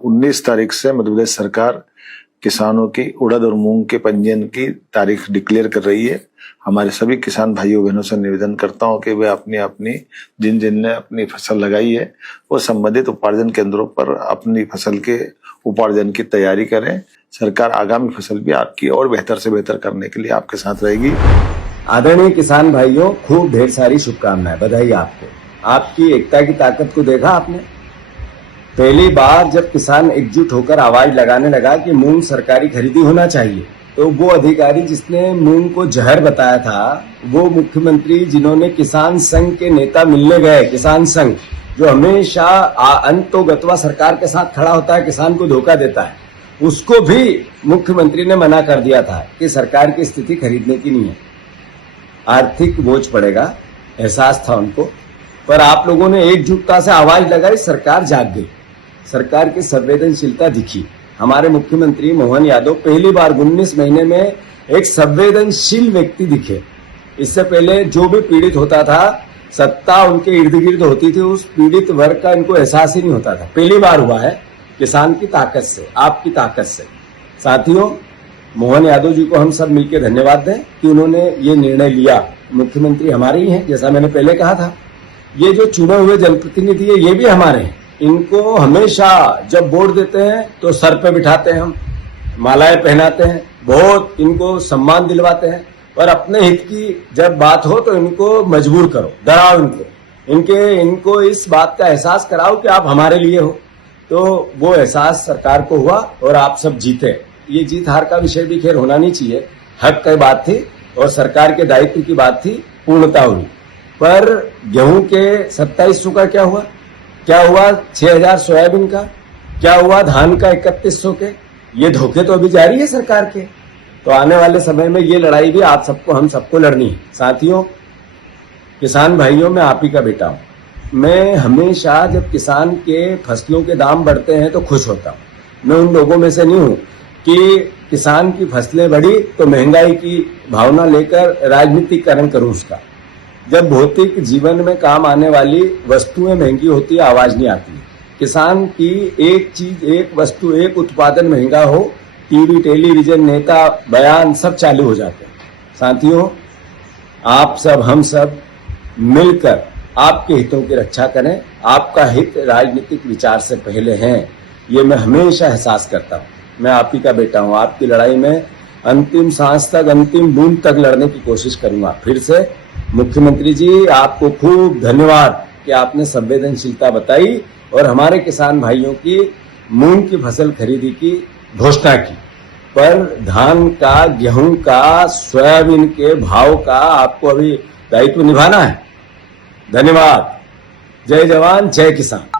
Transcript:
19 तारीख से मध्य प्रदेश सरकार किसानों की उड़द और मूंग के पंजीयन की तारीख डिक्लेयर कर रही है। हमारे सभी किसान भाइयों बहनों से निवेदन करता हूं कि वे अपनी अपनी जिन जिन ने अपनी फसल लगाई है वो संबंधित उपार्जन केंद्रों पर अपनी फसल के उपार्जन की तैयारी करें। सरकार आगामी फसल भी आपकी और बेहतर से बेहतर करने के लिए आपके साथ रहेगी। आदरणीय किसान भाइयों, खूब ढेर सारी शुभकामनाएं, बधाई आपको। आपकी एकता की ताकत को देखा आपने। पहली बार जब किसान एकजुट होकर आवाज लगाने लगा कि मूंग सरकारी खरीदी होना चाहिए, तो वो अधिकारी जिसने मूंग को जहर बताया था, वो मुख्यमंत्री जिन्होंने किसान संघ के नेता मिलने गए, किसान संघ जो हमेशा अंतोगत्वा सरकार के साथ खड़ा होता है, किसान को धोखा देता है, उसको भी मुख्यमंत्री ने मना कर दिया था कि सरकार की स्थिति खरीदने की नहीं है, आर्थिक बोझ पड़ेगा, एहसास था उनको। पर आप लोगों ने एकजुटता से आवाज लगाई, सरकार जाग गई, सरकार की संवेदनशीलता दिखी। हमारे मुख्यमंत्री मोहन यादव पहली बार 19 महीने में एक संवेदनशील व्यक्ति दिखे। इससे पहले जो भी पीड़ित होता था, सत्ता उनके इर्द गिर्द होती थी, उस पीड़ित वर्ग का इनको एहसास ही नहीं होता था। पहली बार हुआ है किसान की ताकत से, आपकी ताकत से। साथियों, मोहन यादव जी को हम सब मिलकर धन्यवाद दें कि उन्होंने ये निर्णय लिया। मुख्यमंत्री हमारे ही हैं, जैसा मैंने पहले कहा था। ये जो चुने हुए जनप्रतिनिधि है, ये भी हमारे हैं। इनको हमेशा जब वोट देते हैं तो सर पे बिठाते हैं, हम मालाएं पहनाते हैं, बहुत इनको सम्मान दिलवाते हैं। पर अपने हित की जब बात हो तो इनको मजबूर करो, डराओ इनको इस बात का एहसास कराओ कि आप हमारे लिए हो। तो वो एहसास सरकार को हुआ और आप सब जीते। ये जीत हार का विषय भी खैर होना नहीं चाहिए, हक की बात थी और सरकार के दायित्व की बात थी, पूर्णता हुई। पर गेहूं के 2700 का क्या हुआ? 6000 सोयाबीन का क्या हुआ? धान का 3100 के? ये धोखे तो अभी जारी है सरकार के। तो आने वाले समय में ये लड़ाई भी आप सबको, हम सबको लड़नी है। साथियों, किसान भाइयों, मैं आप ही का बेटा हूं। मैं हमेशा जब किसान के फसलों के दाम बढ़ते हैं तो खुश होता हूं। मैं उन लोगों में से नहीं हूं कि किसान की फसलें बढ़ी तो महंगाई की भावना लेकर राजनीतिकरण करूं उसका। जब भौतिक जीवन में काम आने वाली वस्तुएं महंगी होती है, आवाज नहीं आती। किसान की एक चीज, एक वस्तु, एक उत्पादन महंगा हो, टीवी, टेलीविजन, नेता, बयान सब चालू हो जाते हैं। साथियों, आप सब, हम सब मिलकर आपके हितों की रक्षा करें। आपका हित राजनीतिक विचार से पहले है, ये मैं हमेशा एहसास करता हूं। मैं आप ही का बेटा हूं। आपकी लड़ाई में अंतिम सांस तक, अंतिम बूंद तक लड़ने की कोशिश करूंगा। फिर से मुख्यमंत्री जी, आपको खूब धन्यवाद कि आपने संवेदनशीलता बताई और हमारे किसान भाइयों की मूंग की फसल खरीदी की घोषणा की। पर धान का, गेहूं का, सोयाबीन के भाव का आपको अभी दायित्व निभाना है। धन्यवाद। जय जवान, जय किसान।